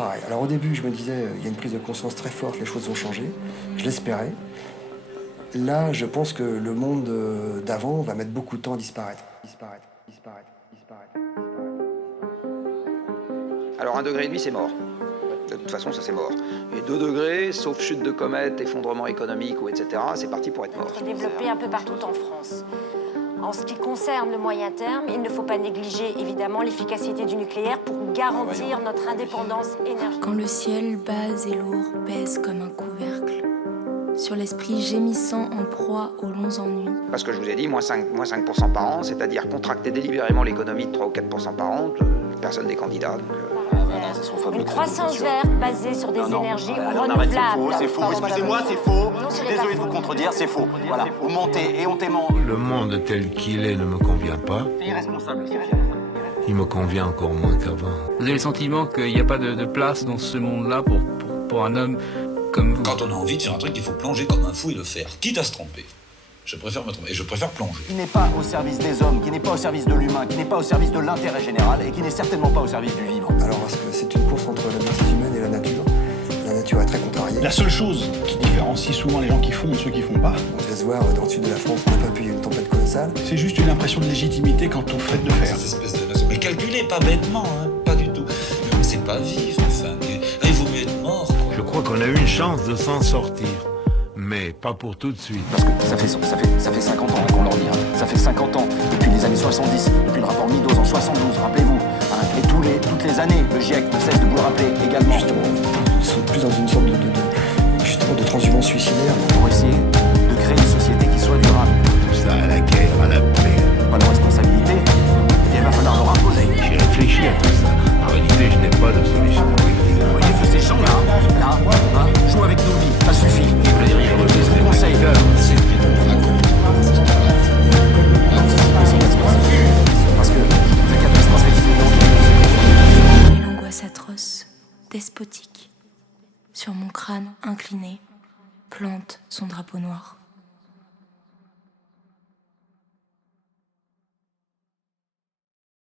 travail. Alors au début, je me disais, il y a une prise de conscience très forte, les choses ont changé. Je l'espérais. Là, je pense que le monde d'avant va mettre beaucoup de temps à disparaître. Alors 1,5 degré, c'est mort. De toute façon, ça c'est mort. Et 2 degrés, sauf chute de comète, effondrement économique ou etc., c'est parti pour être mort. Développé un peu partout en France. En ce qui concerne le moyen terme, il ne faut pas négliger évidemment l'efficacité du nucléaire pour garantir notre indépendance énergétique. Quand le ciel bas et lourd pèse comme un couvercle sur l'esprit gémissant en proie aux longs ennuis. Parce que je vous ai dit, moins 5% par an, c'est-à-dire contracter délibérément l'économie de 3 ou 4% par an, personne n'est candidat. Une croissance verte basée sur des énergies renouvelables. C'est faux, excusez-moi, c'est faux. Je suis désolé de vous contredire, c'est faux. Voilà, vous mentez éhontément. Le monde tel qu'il est ne me convient pas. C'est irresponsable. Il me convient encore moins qu'avant. Vous avez le sentiment qu'il n'y a pas de place dans ce monde-là pour un homme comme vous. Quand on a envie de faire un truc, il faut plonger comme un fou et le faire, quitte à se tromper. Je préfère me tromper, et je préfère plonger. Qui n'est pas au service des hommes, qui n'est pas au service de l'humain, qui n'est pas au service de l'intérêt général et qui n'est certainement pas au service du vivre. Alors parce que c'est une course entre la bêtise humaine et la nature. La nature est très contrariée. La seule chose qui différencie souvent les gens qui font et ceux qui font pas, On devait se voir dans le sud de la France, on n'a pas pu, il y a une tempête colossale. c'est juste une impression de légitimité quant au fait de faire. Cette espèce de... Mais calculez, pas bêtement, hein, pas du tout. Mais c'est pas vivre, enfin. Il vaut mieux être mort, quoi. Je crois qu'on a eu une chance de s'en sortir, mais pas pour tout de suite. Parce que ça fait 50 ans qu'on leur dit. Ça fait 50 ans, depuis les années 70, depuis le rapport Meadows en 72, rappelez-vous. Et toutes les années, le GIEC ne cesse de vous le rappeler également. Justement, ils sont plus dans une sorte de transhumance suicidaire. Pour essayer de créer une société qui soit durable. Tout ça à la guerre, à la paix. Pas de responsabilité, et il va falloir leur imposer. J'ai réfléchi à tout ça. En réalité, je n'ai pas de solution politique. Vous voyez que ces gens-là, jouent avec nos vies, ça suffit. Je vous conseille. Parce que le catastrophe est Et l'angoisse atroce, despotique, sur mon crâne incliné, plante son drapeau noir.